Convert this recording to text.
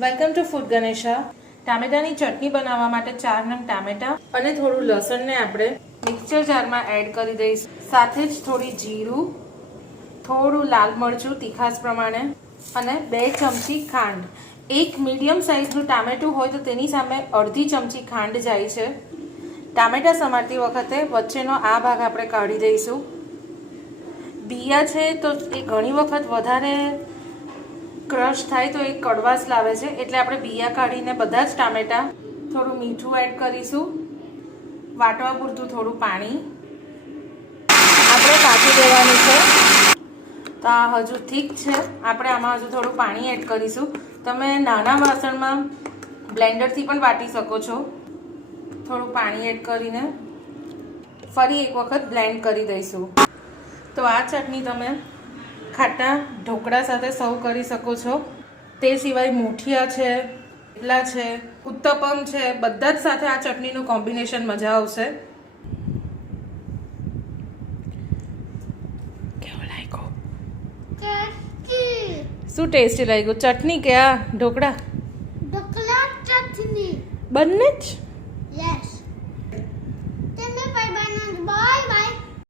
Welcome to food Ganesha. ટામેટાની ચટણી બનાવવા માટે 4 નંગ ટામેટા અને થોડું લસણને આપણે મિક્સર જારમાં એડ કરી દઈશું. સાથે જ થોડી જીરું, થોડું લાલ મરચું તીખાસ પ્રમાણે અને 2 ચમચી ખાંડ. એક મીડિયમ સાઇઝનું ટામેટું હોય તો તેની સામે અડધી ચમચી ખાંડ જાય છે. ટામેટા સમારતી વખતે વચ્ચેનો આ ભાગ આપણે કાઢી દઈશું. બિયા છે તો એ ઘણી વખત વધારે ક્રશ થાય તો એ કડવાશ લાવે છે, એટલે આપણે બિયા કાઢીને બધા જ ટામેટા થોડું મીઠું એડ કરીશું. વાટવા પૂરતું થોડું પાણી આપણે કાઢી દેવાનું છે. તો આ હજુ ઠીક છે, આપણે આમાં હજુ થોડું પાણી એડ કરીશું. તમે નાના વાસણમાં બ્લેન્ડરથી પણ વાટી શકો છો. થોડું પાણી એડ કરીને ફરી એક વખત બ્લેન્ડ કરી દઈશું. તો આ ચટણી તમે ખાટા ઢોકળા સાથે સર્વ કરી શકો છો. તે સિવાય મુઠિયા છે, થેપલા છે, ઉત્તપમ છે, બધા જ સાથે આ ચટણીનું કોમ્બિનેશન મજા આવશે. કેવો લાગ્યો? શું ટેસ્ટી લાગ્યું? ચટણી કે આ ઢોકળા? ઢોકળા ચટણી બંને જ. યસ.